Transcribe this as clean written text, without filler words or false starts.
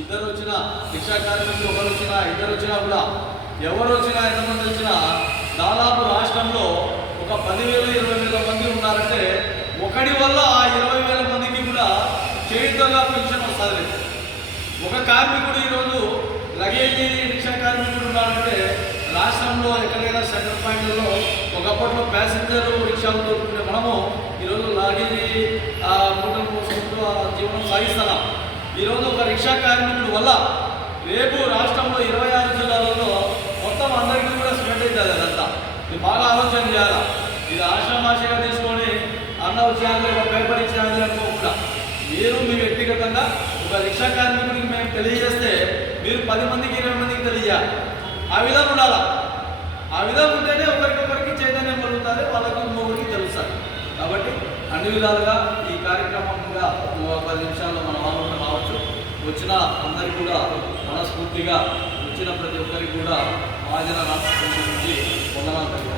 ఇద్దరు వచ్చినా, రిక్షా కార్మికులు ఒకరు వచ్చినా, ఇద్దరు వచ్చినా కూడా, ఎవరు వచ్చినా, ఎంతమంది వచ్చినా దాదాపు రాష్ట్రంలో ఒక 10,000 20,000 మంది ఉన్నారంటే ఒకటి వల్ల ఆ 20,000 మందికి కూడా చేయుతగా పెన్షన్ వస్తుంది. ఒక కార్మికుడు ఈరోజు లగేజీ రిక్షా కార్మికుడు ఉన్నాడంటే రాష్ట్రంలో ఎక్కడైనా సెంటర్ పాయింట్లలో ఒకప్పట్లో ప్యాసింజర్ రిక్షాలు దొరుకుతుంటే మనము ఈరోజు లగేజీ మూటలు మోసుకుంటూ జీవనం సాగిస్తున్నాం. ఈరోజు ఒక రిక్షా కార్మికుడు వల్ల రేపు రాష్ట్రంలో 26 జిల్లాలలో మొత్తం అందరికీ కూడా స్ప్రెడ్ అవుతుంది. అదంతా ఇది బాగా ఆలోచన చేయాలి. ఇది ఆశామాషగా తీసుకొని అన్న వచ్చేయాలి, ఒక పేపర్ ఇచ్చేయాలి అనుకోకుండా మీరు మీ వ్యక్తిగతంగా ఒక రిక్షా కార్మికుడికి మేము తెలియజేస్తే మీరు 10 మందికి 20 మందికి తెలియజేయాలి. ఆ విధంగా ఉండాలి. ఆ విధంగా ఉంటేనే ఒకరికొకరికి చైతన్యం కలుగుతుంది, వాళ్ళకి ఇంకొకరికి తెలుస్తుంది. కాబట్టి అన్ని విధాలుగా ఈ కార్యక్రమం కూడా 10 నిమిషాల్లో మనం ఆలోచన రావచ్చు. వచ్చిన అందరికీ కూడా మనస్ఫూర్తిగా వచ్చిన ప్రతి ఒక్కరికి కూడా మహాజన రాష్ట్రం నుంచి వందనాలు.